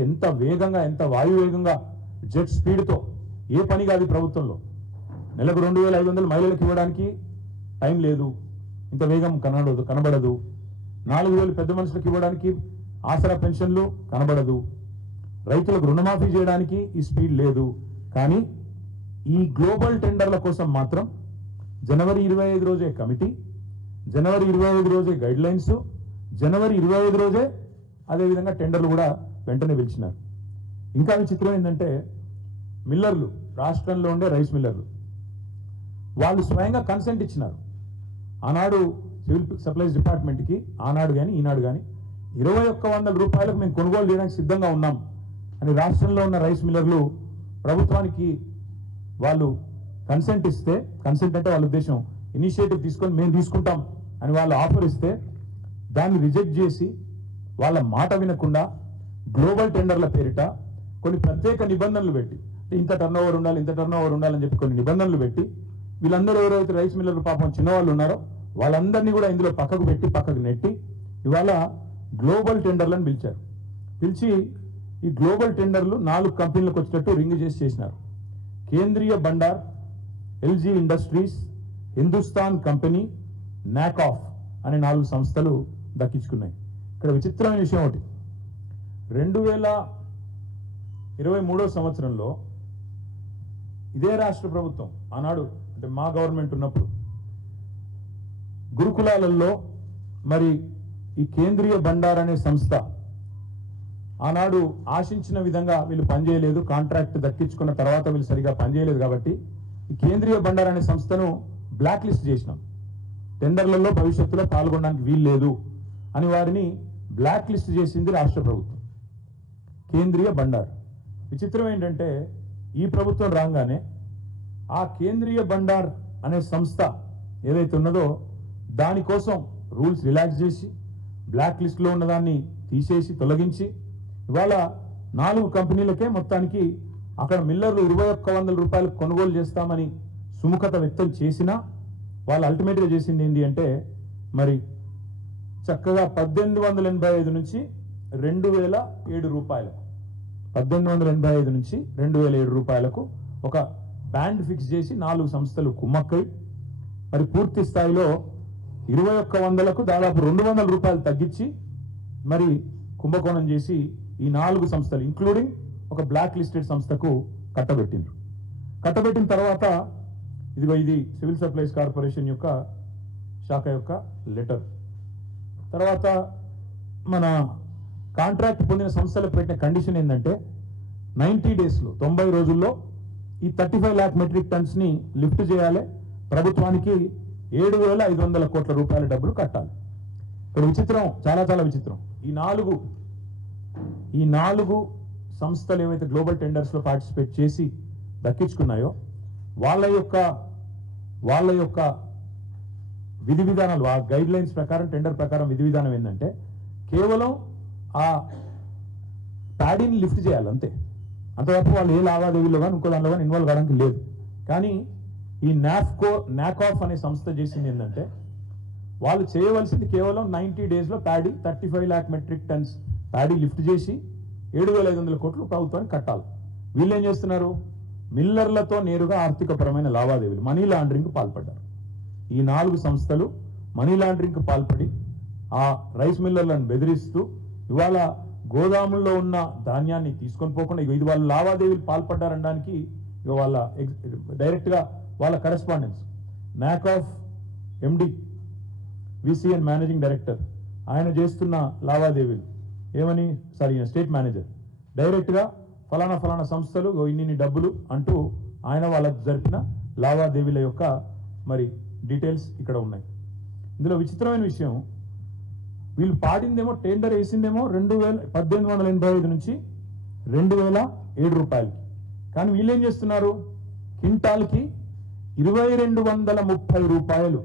ఎంత వేగంగా ఎంత వాయువేగంగా జెట్ స్పీడ్తో ఏ పని కాదు ప్రభుత్వంలో నెలకు 2500 మహిళలకు ఇవ్వడానికి టైం లేదు, ఇంత వేగం కనబడదు. 4000 పెద్ద మనుషులకు ఇవ్వడానికి ఆసరా పెన్షన్లు కనబడదు. రైతులకు రుణమాఫీ చేయడానికి ఈ స్పీడ్ లేదు. కానీ ఈ గ్లోబల్ టెండర్ల కోసం మాత్రం జనవరి 25 రోజే కమిటీ, జనవరి 25 రోజే గైడ్ లైన్స్, జనవరి 25 రోజే అదేవిధంగా టెండర్లు కూడా వెంటనే పిలిచినారు. ఇంకా విచిత్రం ఏంటంటే మిల్లర్లు, రాష్ట్రంలో ఉండే రైస్ మిల్లర్లు వాళ్ళు స్వయంగా కన్సెంట్ ఇచ్చినారు. ఆనాడు సివిల్ సప్లైస్ డిపార్ట్మెంట్కి ఆనాడు కానీ ఈనాడు కానీ 2100 రూపాయలకు మేము కొనుగోలు చేయడానికి సిద్ధంగా ఉన్నాం అని రాష్ట్రంలో ఉన్న రైస్ మిల్లర్లు ప్రభుత్వానికి వాళ్ళు కన్సెంట్ ఇస్తే, కన్సెంట్ అంటే వాళ్ళ ఉద్దేశం ఇనిషియేటివ్ తీసుకొని మేము తీసుకుంటాం అని వాళ్ళు ఆఫర్ ఇస్తే దాన్ని రిజెక్ట్ చేసి వాళ్ళ మాట వినకుండా గ్లోబల్ టెండర్ల పేరిట కొన్ని ప్రత్యేక నిబంధనలు పెట్టి ఇంత టర్నోవర్ ఉండాలి, ఇంత టర్నోవర్ ఉండాలని చెప్పి కొన్ని నిబంధనలు పెట్టి వీళ్ళందరూ ఎవరైతే రైస్ మిల్లర్లు పాపం చిన్నవాళ్ళు ఉన్నారో వాళ్ళందరినీ కూడా ఇందులో పక్కకు నెట్టి ఇవాళ గ్లోబల్ టెండర్లను పిలిచి ఈ గ్లోబల్ టెండర్లు 4 కంపెనీలకు వచ్చేటట్టు రింగ్ చేసినారు. కేంద్రీయ Bandar, LG industries, Hindustan company, నాకాఫ్ అనే 4 సంస్థలు దక్కించుకున్నాయి. ఇక్కడ విచిత్రమైన విషయం ఒకటి, 2023 సంవత్సరంలో ఇదే రాష్ట్ర ప్రభుత్వం ఆనాడు అంటే మా గవర్నమెంట్ ఉన్నప్పుడు గురుకులాలలో మరి ఈ కేంద్రీయ బండార్ అనే సంస్థ ఆనాడు ఆశించిన విధంగా వీళ్ళు పనిచేయలేదు, కాంట్రాక్ట్ దక్కించుకున్న తర్వాత వీళ్ళు సరిగా పనిచేయలేదు కాబట్టి ఈ కేంద్రీయ బండార్ అనే సంస్థను బ్లాక్ లిస్ట్ చేసినాం. టెండర్లలో భవిష్యత్తులో పాల్గొనడానికి వీలు లేదు అని వారిని బ్లాక్ లిస్ట్ చేసింది రాష్ట్ర ప్రభుత్వం, కేంద్రీయ బండార్. విచిత్రం ఏంటంటే ఈ ప్రభుత్వం రాగానే ఆ కేంద్రీయ బండార్ అనే సంస్థ ఏదైతే ఉన్నదో దానికోసం రూల్స్ రిలాక్స్ చేసి బ్లాక్ లిస్ట్లో ఉన్నదాన్ని తీసేసి తొలగించి ఇవాళ 4 కంపెనీలకే మొత్తానికి అక్కడ మిల్లర్లు 2100 రూపాయలకు కొనుగోలు చేస్తామని సుముఖత వ్యక్తం చేసినా వాళ్ళు అల్టిమేట్గా చేసింది ఏంటి అంటే మరి చక్కగా 1885 నుంచి 2007 రూపాయలకు 1885 నుంచి 2007 రూపాయలకు ఒక బ్యాండ్ ఫిక్స్ చేసి 4 సంస్థలు కుమ్మక్కై మరి పూర్తి స్థాయిలో 2100లకు దాదాపు 200 రూపాయలు తగ్గించి మరి కుంభకోణం చేసి ఈ 4 సంస్థలు ఇంక్లూడింగ్ ఒక బ్లాక్ లిస్టెడ్ సంస్థకు కట్టబెట్టిన తర్వాత ఇది సివిల్ సప్లైస్ కార్పొరేషన్ యొక్క శాఖ యొక్క లెటర్. తర్వాత మన కాంట్రాక్ట్ పొందిన సంస్థలకు పెట్టిన కండిషన్ ఏంటంటే 90 డేస్లో 90 రోజుల్లో ఈ 35 lakh మెట్రిక్ టన్స్ ని లిఫ్ట్ చేయాలి, ప్రభుత్వానికి 7,500 కోట్ల రూపాయల డబ్బులు కట్టాలి. ఇక్కడ విచిత్రం, చాలా విచిత్రం, ఈ నాలుగు సంస్థలు ఏవైతే గ్లోబల్ టెండర్స్ లో పార్టిసిపేట్ చేసి దక్కించుకున్నాయో వాళ్ళ యొక్క విధి విధానాలు, ఆ గైడ్ లైన్స్ ప్రకారం టెండర్ ప్రకారం విధి విధానం ఏంటంటే కేవలం ఆ ప్యాడీని లిఫ్ట్ చేయాలి అంతే, అంతవరకు వాళ్ళు ఏ లావాదేవీలో కానీ ఇంకో దానిలో కానీ ఇన్వాల్వ్ కావడానికి లేదు. కానీ ఈ నాకాఫ్ అనే సంస్థ చేసింది ఏంటంటే వాళ్ళు చేయవలసింది కేవలం 90 డేస్లో paddy 35 lakh metric tons paddy lift చేసి 7,500 కోట్లు ప్రభుత్వానికి కట్టాలి. వీళ్ళు ఏం చేస్తున్నారు, మిల్లర్లతో నేరుగా ఆర్థికపరమైన లావాదేవీలు, మనీ లాండరింగ్ పాల్పడ్డారు. ఈ 4 సంస్థలు మనీ లాండరింగ్ పాల్పడి ఆ రైస్ మిల్లర్లను బెదిరిస్తూ ఇవాళ గోదాముల్లో ఉన్న ధాన్యాన్ని తీసుకొని పోకుండా ఇది వాళ్ళు లావాదేవీలు పాల్పడ్డారనడానికి ఇక వాళ్ళ డైరెక్ట్గా వాళ్ళ కరెస్పాండెన్స్ నాకాఫ్ ఎండి విసిఎన్ మేనేజింగ్ డైరెక్టర్ ఆయన చేస్తున్న లావాదేవీలు ఏమని స్టేట్ మేనేజర్ డైరెక్ట్గా ఫలానా సంస్థలు ఇన్ని డబ్బులు అంటూ ఆయన వాళ్ళకు జరిపిన లావాదేవీల యొక్క మరి డీటెయిల్స్ ఇక్కడ ఉన్నాయి. ఇందులో విచిత్రమైన విషయం, వీళ్ళు పాడిందేమో టెండర్ వేసిందేమో 1885 నుంచి 2007 రూపాయలకి, కానీ వీళ్ళు ఏం చేస్తున్నారు, క్వింటాల్కి 2230 రూపాయలు